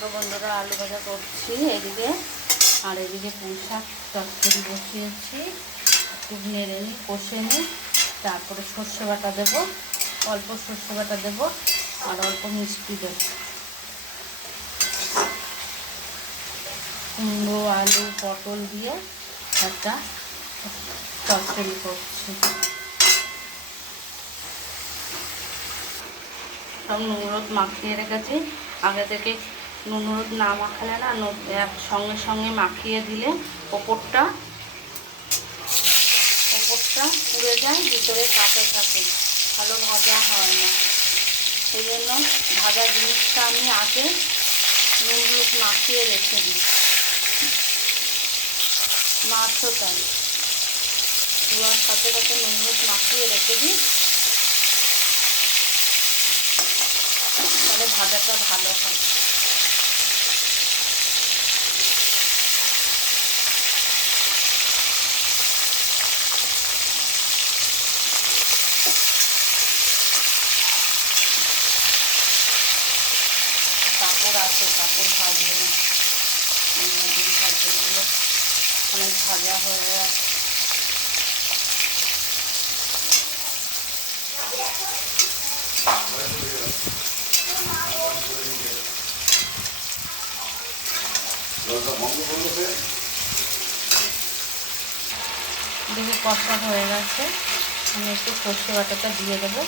দেখো বন্ধুরা, আলু ভাজা করছি এদিকে, আর এদিকে পুঁই শাক চচ্চড়ি বসিয়েছি। একটু নেড়ে নিই, কষে নিই, তারপরে সর্ষে বাটা দেবো, অল্প সর্ষে বাটা দেবো আর অল্প মিষ্টি দেবো। কুমড়ো, আলু, পটল দিয়ে একটা চচ্চড়ি করছি। সব নুন হলুদ মাখিয়ে রেখেছি আগে থেকে। নুন হলুদ না মাখালে না, সঙ্গে সঙ্গে মাখিয়ে দিলে ওপরটা পুড়ে যায়, ভিতরে কাঁচা থাকে, ভালো ভাজা হয় না। সেই জন্য ভাজা জিনিসটা আমি আগে নুন হলুদ মাখিয়ে রেখে দিই। মাছও তাই, ধোয়ার সাথে সাথে নুন হলুদ মাখিয়ে রেখে দিই, তাহলে ভাজাটা ভালো হয়। কাপড় আছে, কাপড় ভাজবে না, ভাজবেগুলো অনেক ভাজা হয়ে যায়। দেখে কষা হয়ে গেছে, আমি একটু সর্ষে বাটাটা দিয়ে দেবো,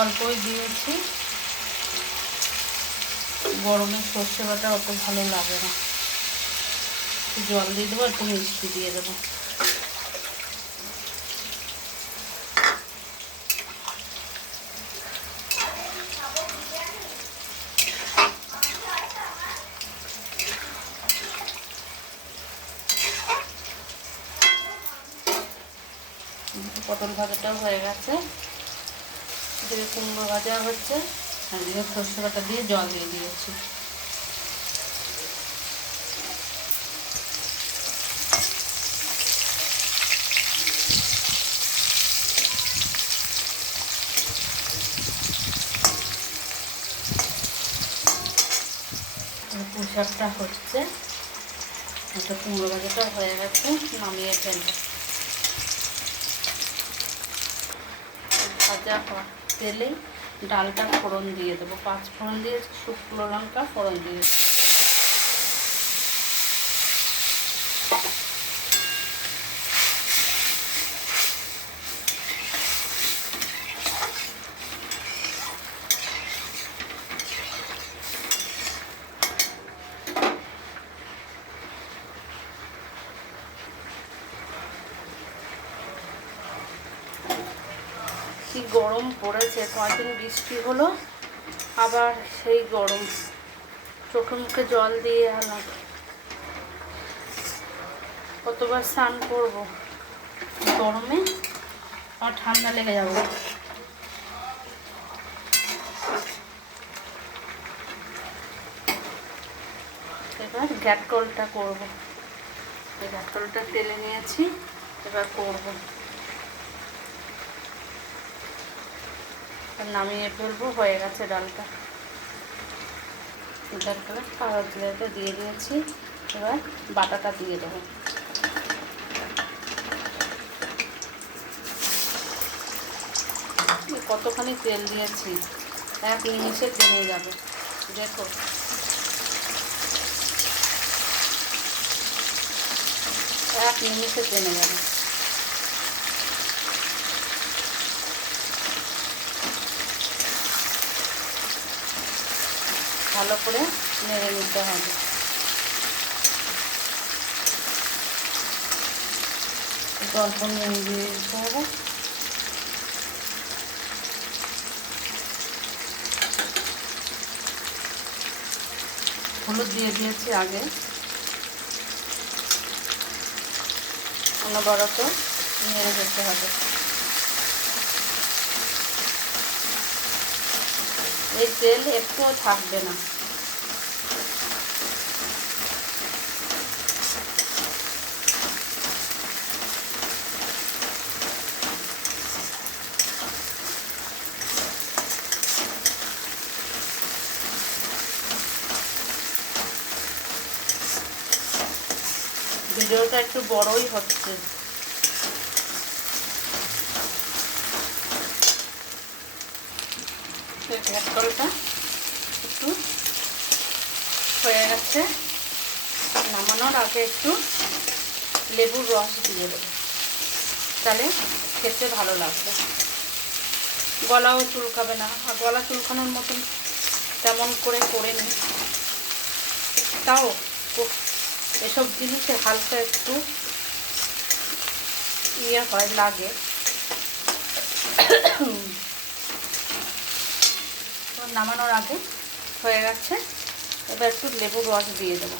অল্পই দিয়েছি। গরমে সর্ষে বাটা অত ভালো লাগে না। জল দিয়ে দেবো, একটু মিষ্টি দিয়ে দেবো। পটল ভাজাটাও হয়ে গেছে, এদিকে কুমড়ো ভাজা হচ্ছে, আর এদিকে সর্ষে বাটা দিয়ে জল দিয়ে দিয়েছি। পুঁই শাকটা হচ্ছে, এটা কুমড়ো ভাজাটা হয়ে গেছে, নামিয়ে ফেলবো। ভাজা তেলেই ডালটা ফোড়ন দিয়ে দেবো, 5 ফোড়ন দিয়েছি, শুকনো লঙ্কা ফোড়ন দিয়েছি। কি গরম পড়েছে, কয়েকদিন বৃষ্টি হলো, আবার সেই গরম, চোখে মুখে জল দিয়ে এলাম। কতবার স্নান করবো গরমে, আর ঠান্ডা লেগে যাবে। এবার গ্যাটকলটা করবো, এই গ্যাটকলটা তেলে নিয়েছি, এবার করবো। নামিয়ে ফেলবো, হয়ে গেছে ডালটা। ডালটা কাগজ দিয়ে দিয়েছি, এবার বাটাটা দিয়ে দেবো। কতখানি তেল দিয়েছি, 1 নিমিষে টেনে যাবে, দেখো। এক নিমিষে টেনে যাবে। ভালো করে নেড়ে নিতে হবে। অল্প নুন দিয়ে দিতে হবে, হলুদ দিয়ে দিয়েছি আগে। অনবরত নেড়ে যেতে হবে। এই তেল একটুও থাকবে না। ভিডিওটা একটু বড়ই হচ্ছে। ঘ্যাটকলটা একটু হয়ে গেছে, নামানোর আগে একটু লেবুর রস দিয়ে দেবো, তাহলে খেতে ভালো লাগবে, গলাও চুলকাবে না। আর গলা চুলকানোর মতন তেমন করে নিই, তাও এসব জিনিসে হালকা একটু হয়, লাগে। তো নামানোর আগে হয়ে গেছে, এবার একটু লেবুর রস দিয়ে দেবো।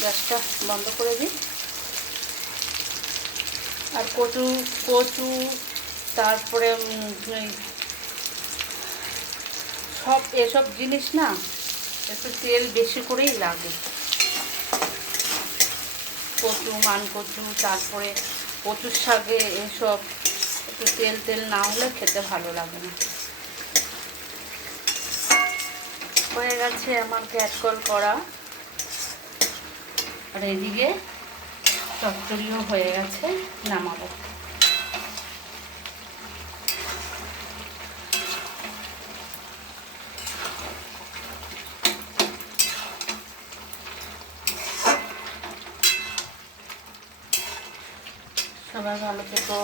গ্যাসটা বন্ধ করে দিই। আর কচু তারপরে এসব জিনিস না একটু তেল বেশি করেই লাগে। কচু, মানকচু, তারপরে কচুর শাকে এসব একটু তেল না হলে খেতে ভালো লাগে না। হয়ে গেছে আমার ঘ্যাটকল করা, আর এদিকে চচ্চড়িও হয়ে গেছে, নামাবো। সবাই ভালো থেকো।